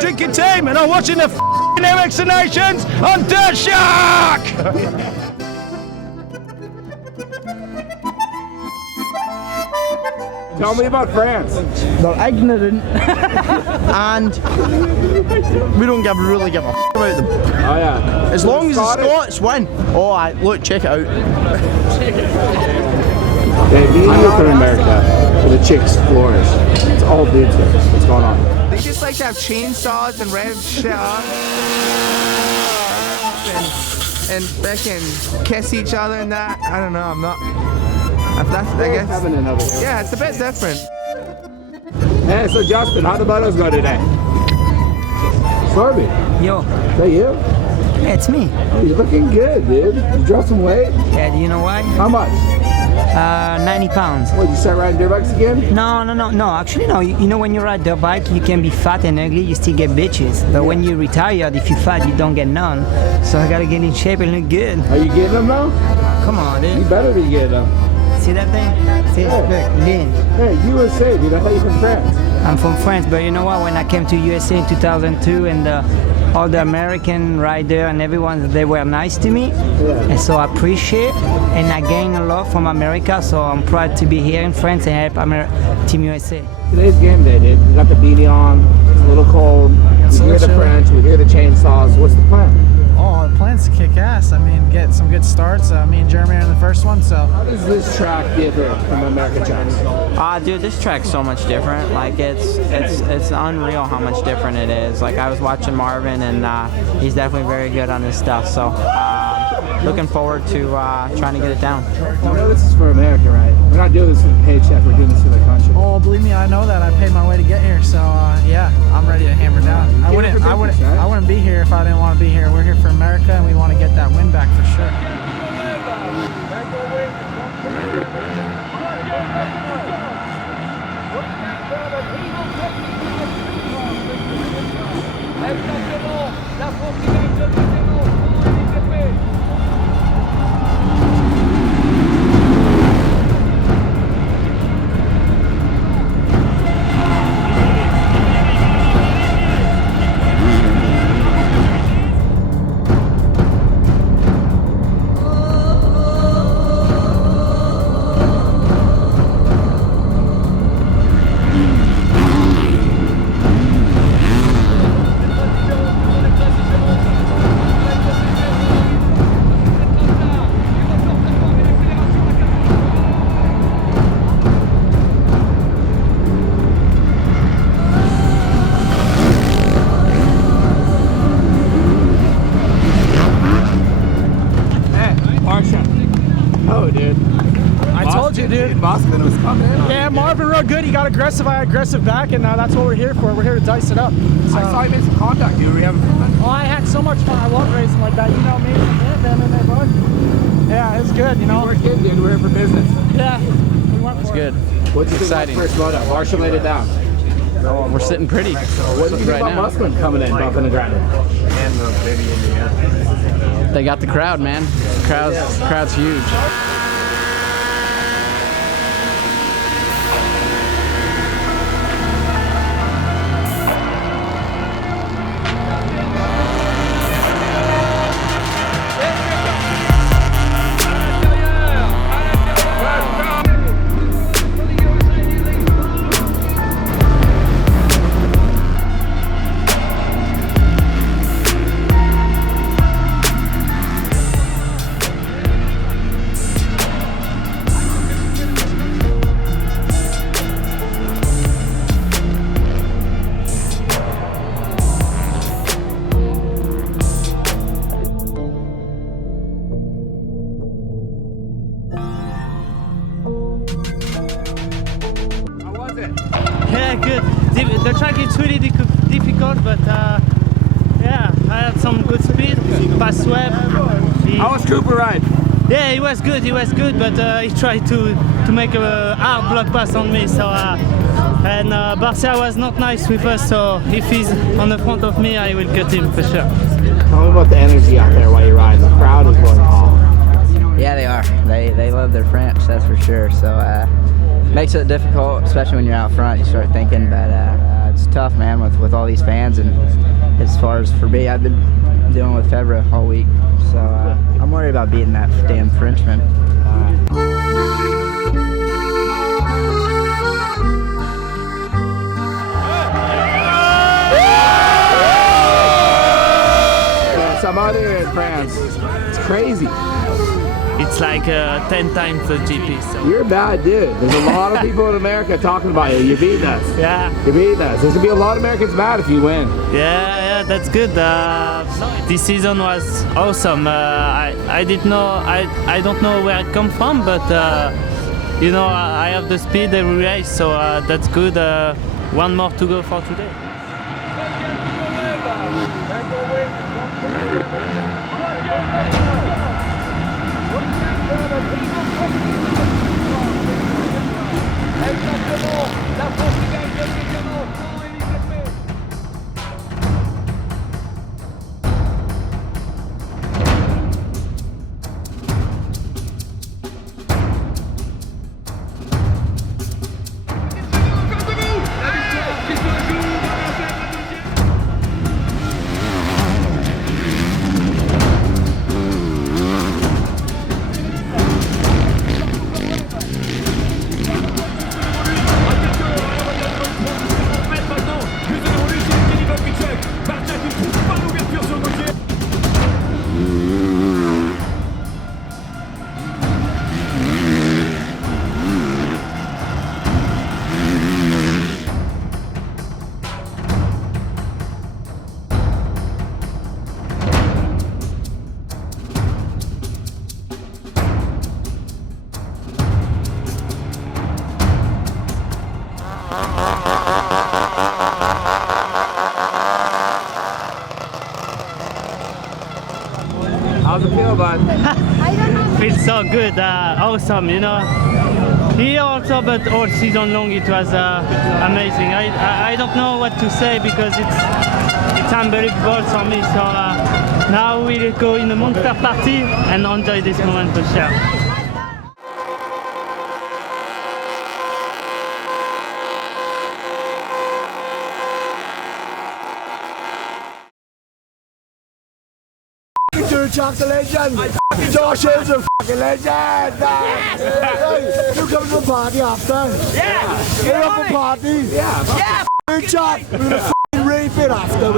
Drinking team, and I'm watching the MX Nations on Dirt Shark! Tell me about France. They're ignorant and we don't really give a about them. Oh yeah. As long as the Scots win. Oh, look, check it out. Hey, being here from America, where the chicks flourish. It's all dudes here. What's going on? They just like to have chainsaws and rev shit up and fucking kiss each other and that. I don't know, I'm not. That's, I guess. Yeah, it's a bit different. Hey, so Justin, how the motos go today? Sorby. Yo. Is that you? Yeah, it's me. Oh, you're looking good, dude. You dropped some weight? Yeah, do you know why? How much? 90 pounds. What, you start riding dirt bikes again? No. Actually, no. You know, when you ride dirt bike, you can be fat and ugly, you still get bitches. But when you're retired, if you're fat, you don't get none. So I gotta get in shape and look good. Are you getting them now? Come on, dude. You better be getting them. See that thing? See, look, lean. Hey, USA, dude. I thought you were from France. I'm from France, but you know what? When I came to USA in 2002 and all the American rider and everyone, they were nice to me. Yeah. And so I appreciate and I gain a lot from America, so I'm proud to be here in France and help Team USA. Today's game day, dude. We got the beanie on. It's a little cold. We hear the French. We hear the chainsaws. What's the plan? Oh, the plan's to kick ass. I mean, get some good starts. Me and Jeremy are in the first one, so. How does this track differ from American tracks? Dude, this track's so much different. Like, it's unreal how much different it is. Like, I was watching Marvin, and he's definitely very good on this stuff. So, looking forward to trying to get it down. You know this is for America, right? We're not doing this for the paycheck. We're doing this for the country. Oh, believe me, I know that. I paid my way to get here, so yeah, I'm ready to hammer down. I wouldn't be here if I didn't want to be here. We're here for America, and we want to get that win back for sure. Boston was coming in. Yeah, Marvin rode good. He got aggressive. I had aggressive back, and that's what we're here for. We're here to dice it up. So, I saw you made some contact, dude. Were you having fun? Oh, I had so much fun. I love racing like that. You know me. Bud. Yeah, it's good, you know. We're kidding, dude. We're here for business. Yeah. It's good. What do you think about the first moto? Marshall laid it down. We're sitting pretty. What do you think about Musquin coming in, bumping and grinding? And maybe Indiana. They got the crowd, man. The crowd's huge. Yeah, good. The track is really difficult, but yeah, I had some good speed, fast web. How was Cooper ride? Yeah, he was good, but he tried to make a hard block pass on me. So and Barcia was not nice with us. So if he's on the front of me, I will cut him for sure. Tell me about the energy out there while you're riding. The crowd is going off. Yeah, they are. They love their French, that's for sure. So makes it difficult, especially when you're out front. You start thinking, but it's tough, man, with all these fans. And as far as for me, I've been dealing with Febvre all week, so I'm worried about beating that damn Frenchman. I'm out here in France. It's crazy. It's like 10 times the GP. So. You're a bad dude. There's a lot of people in America talking about you. You're beating us. Yeah. You're beating us. There's gonna be a lot of Americans mad if you win. Yeah, that's good. This season was awesome. I didn't know. I don't know where it come from, but you know, I have the speed every race, so that's good. One more to go for today. How's it feel, bud? Feels so good, awesome, you know. Here also, but all season long it was amazing. I don't know what to say because it's unbelievable for me. So now we'll go in a monster party and enjoy this moment for sure. Chuck the legend. Josh is a fucking legend. Yes. You come to the party after? Yeah. You up a party? Yeah. Yeah. Chuck. We're gonna fucking rape it after.